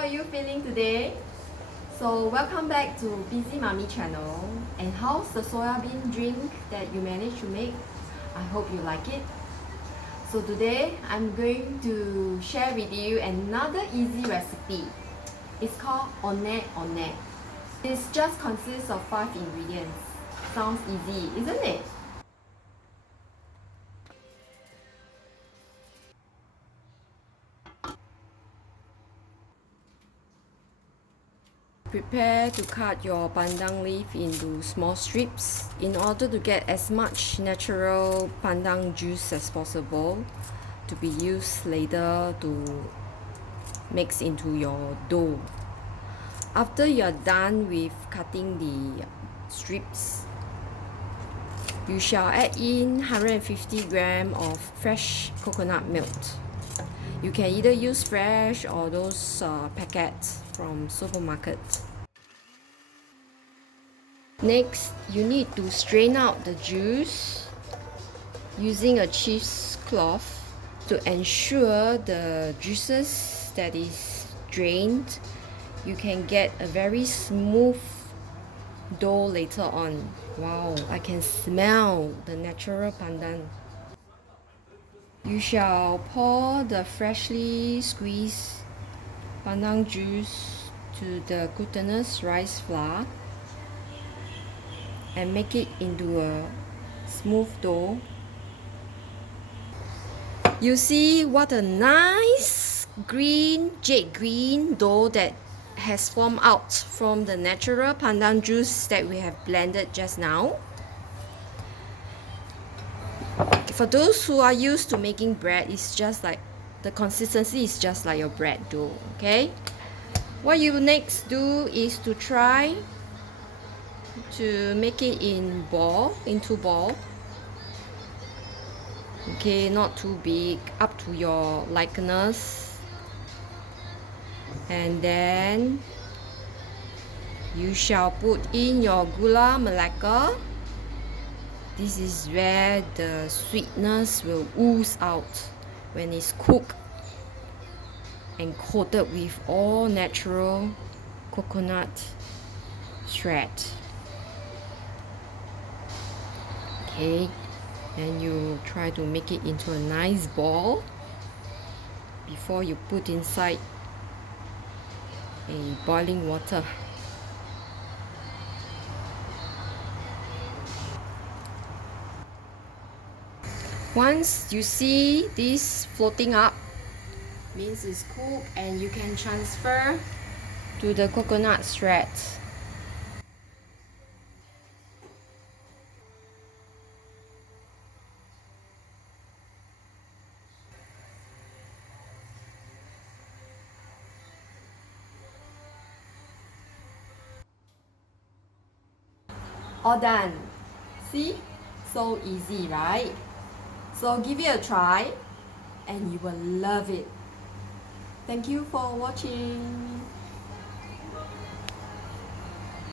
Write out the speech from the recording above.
how are you feeling today? So welcome back to Busy Mommy channel. And how's the soya bean drink that you managed to make? I hope you like it. So today I'm going to share with you another easy recipe. It's called Ondeh Ondeh. This just consists of 5 ingredients. Sounds easy, isn't it? Prepare to cut your pandan leaf into small strips in order to get as much natural pandan juice as possible to be used later to mix into your dough. After you're done with cutting the strips, you shall add in 150 grams of fresh coconut milk. You can either use fresh or those packets from supermarket. Next, you need to strain out the juice using a cheesecloth to ensure the juices that is drained. You can get a very smooth dough later on. Wow, I can smell the natural pandan. You shall pour the freshly squeezed pandan juice to the glutinous rice flour and make it into a smooth dough. You see what a nice jade green dough that has formed out from the natural pandan juice that we have blended just now. For those who are used to making bread, it's just like the consistency is just like your bread dough. Okay, what you next do is to try to make it into ball. Okay, not too big, up to your likeness. And then you shall put in your gula melaka. This is where the sweetness will ooze out when it's cooked and coated with all natural coconut shred. Okay, and you try to make it into a nice ball before you put inside a boiling water. Once you see this floating up, means it's cooked and you can transfer to the coconut shreds. All done. See? So easy, right? So give it a try and you will love it. Thank you for watching.